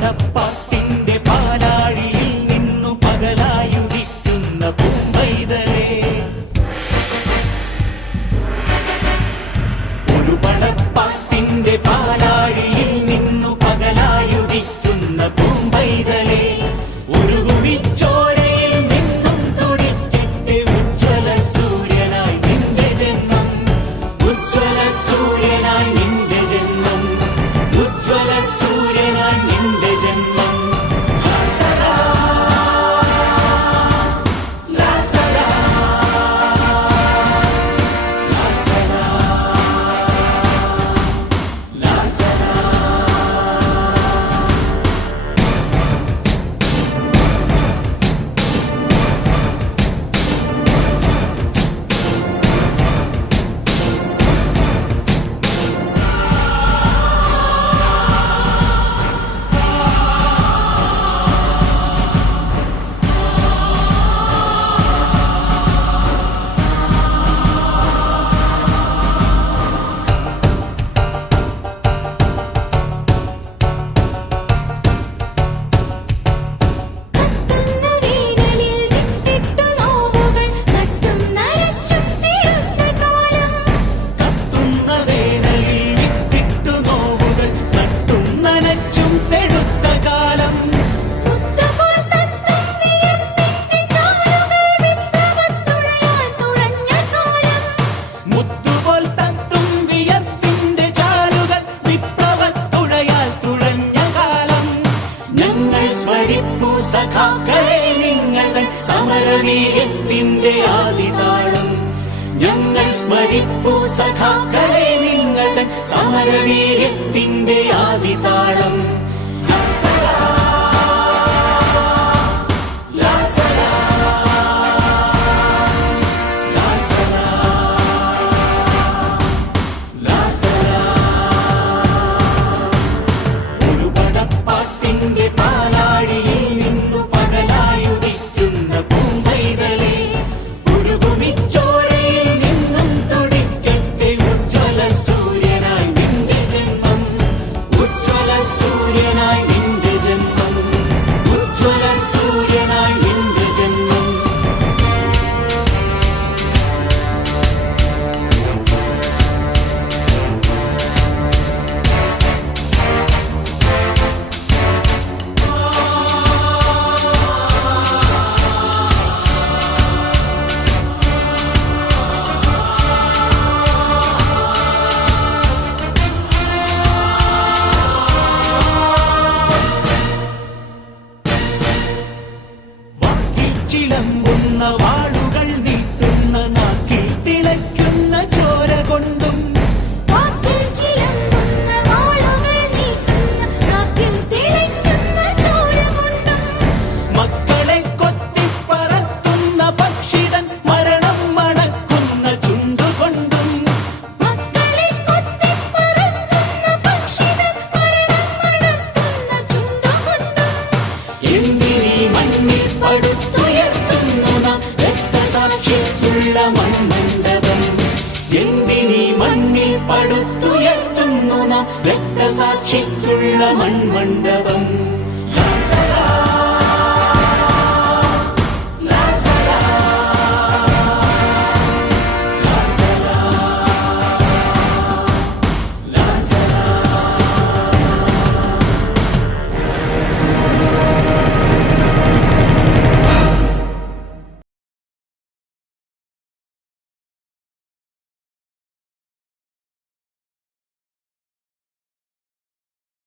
പടപ്പാട്ടിന്റെ പാലാഴിയിൽ നിന്നു പകലായുദിക്കുന്ന പൂമ്പൈതലേ, ഒരു പടപ്പാട്ടിന്റെ പാലാഴിയിൽ നിന്നു പകലായുദിക്കുന്ന പൂമ്പൈതലേ, ഒരു കുടിച്ചോരയിൽ നിന്നും തുടിക്കട്ടെ ഉജ്ജ്വല സൂര്യനായി നിന്റെ ജന്മം, ഉജ്ജ്വല സൂര്യനായി നിന്റെ ജന്മം, ഉജ്ജ്വല സൂര്യനായി നിന്റെ ജന്മം. ലാസരാ ലാസരാ ലാസരാ ലാസരാ. സഖാക്കളെ നിങ്ങൾ സമരവീര്യത്തിന്റെ ആദിതാളം, ഞങ്ങൾ സ്മരിപ്പൂ സഖാക്കളെ നിങ്ങൾ സമരവീര്യത്തിന്റെ ആദിതാളം. ലാസരാ ലാസരാ ലാസരാ ലാസരാ. ഒരു പടപ്പാട്ടിന്റെ പാലാഴിയിൽ ചിലമ്പുന്ന വാളുകൾ നീട്ടുന്ന നാക്കിൽ തിളയ്ക്കുന്ന ചോര കൊണ്ടും, മക്കളെ കൊത്തിപ്പറക്കുന്ന പക്ഷിതൻ മരണം മണക്കുന്ന ചുണ്ടുകൊണ്ടും, എന്തിനീ മണ്ണിൽ പടുത്തുയർത്തുന്നു നാം രക്തസാക്ഷിക്കുള്ള മൺമണ്ഡപം, എന്തിനീ മണ്ണിൽ പടുത്തുയർത്തുന്നു നാം രക്തസാക്ഷിക്കുള്ള മൺമണ്ഡപം. ലാസരാ